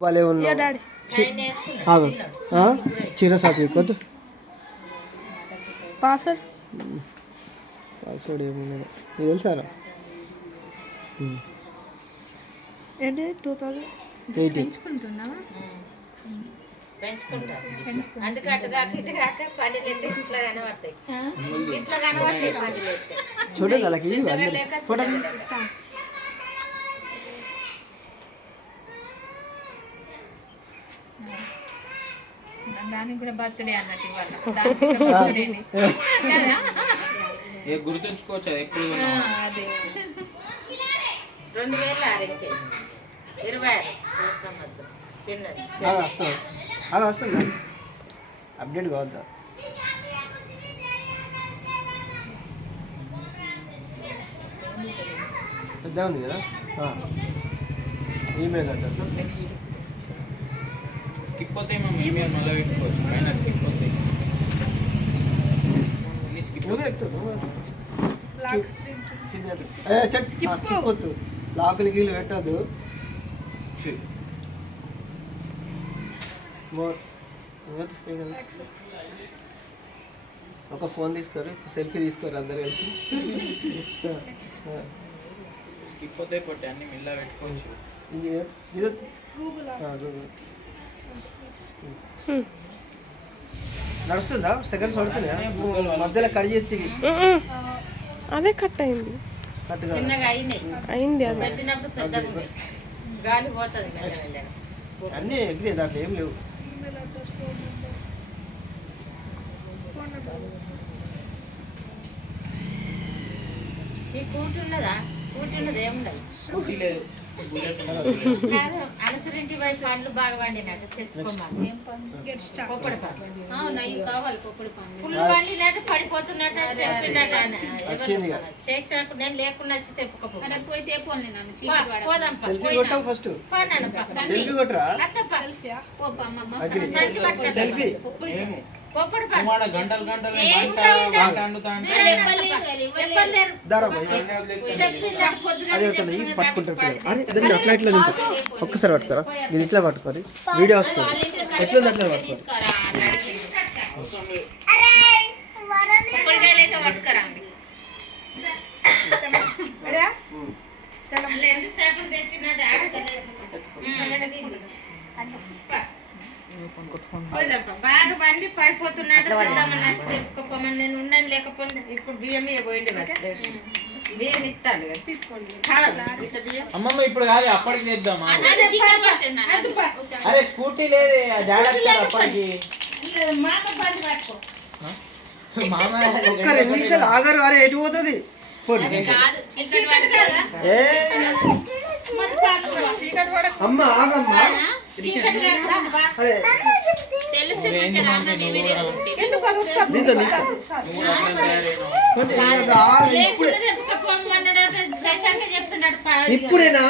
वाले उन लोग हाँ हाँ चीरा साथ ही कद పాస్వర్డ్ పాస్వర్డ్ ఏమన్నా ఇది తెలుసారా ఏంటి 2000 పెంచుకుంటున్నావా పెంచుకుంటా అందుకే అటుగా ఇటు కాక పల్లీలు ఎత్తే ఇట్లా కనబడతాయి ఇట్లా కనబడతాయి పల్లీలు ఎత్తే छोटे वाला की छोटा దానికి కూడా బర్త్డే అన్నట్టు ఇవాళ దానికి కూడా బర్త్డేనే ఏ గుర్తుంచుకోవచ్చు అది ఎప్పుడు అదే 2006 26 సంవత్సరం చిన్నది వస్తుంది అది వస్తుంది అప్డేట్ కావద్దా పెద్ద ఉంది కదా ఈమెయిల్ అడ్రస్ స్కిప్ అవుతాయి మేము ఈమెయిల్ మళ్ళీ పెట్టుకోవచ్చు పైన స్కిప్ అవుతాయి స్కిప్ నువ్వే ఎక్కుతావు స్కిప్ వద్దు లాకులు గీలు పెట్టద్దు ఒక ఫోన్ తీసుకోరు సెల్ఫీ తీసుకోరు అందరు కలిసి స్కిప్ అవుతాయి పట్టి అన్ని మెల్ల పెట్టుకోవచ్చు నడుస్తుందా సెకండ్స్ పడుతున్నాయా మధ్యలో కడి చేతి అదే కట్ అయింది చిన్నగా అయినాయి అయింది అది పెట్టినప్పుడు పెద్దగా ఉంది గాలి పోతుంది మెల్లమెల్లగా అన్నీ ఎగ్రీ దాంట్లో ఏం లేవు ఈ కూర్చున్నదా కూర్చున్నది ఏముండదు స్కూటీ లేదు బుల్లెట్ కాదు అనుసరించి వైపు పండ్లు బాగా పండినట్టు తెచ్చుకోమని పొప్పడి పండ్లు అవును అవి కావాలి పొప్పడి పండ్లు పుల్లు పండినట్టు పడిపోతున్నట్టు చెప్తున్నట్టు చేర్చకు నేను లేకుండా వచ్చి తెప్పుకోపో పోయి తెప్పుకోండి నన్ను పోదాం సెల్ఫీ కొట్టాం ఫస్ట్ సెల్ఫీ కొట్టరా సెల్ఫీ పొప్పడి మాట గంటలు గంటలు దారా అదే ఈ పట్టుకుంటారు పిల్లలు అరే దాన్ని అట్లా ఇట్లా తింటారు ఒక్కసారి పట్టుకోరా ఇది ఇట్లా పట్టుకోరి వీడియో వస్తుంది ఎట్లా అట్లా పట్టుకోరు బాగా బండి పడిపోతున్నట్టు తెప్పుకోమని నేను ఉన్నాను లేకపోతే ఇప్పుడు బియ్యం పోయింది బియ్యం ఇస్తాను తీసుకోండి అమ్మమ్మ ఇప్పుడు కాదు అప్పటికి చేద్దామా అరే స్కూటీ లేదు డాడీ అప్పటికి మామ ఒక్క 2 నిమిషాలు ఆగారు అరే ఎటు పోతుంది అమ్మ ఆగమ్మా అరే దీంతో ఇప్పుడేనా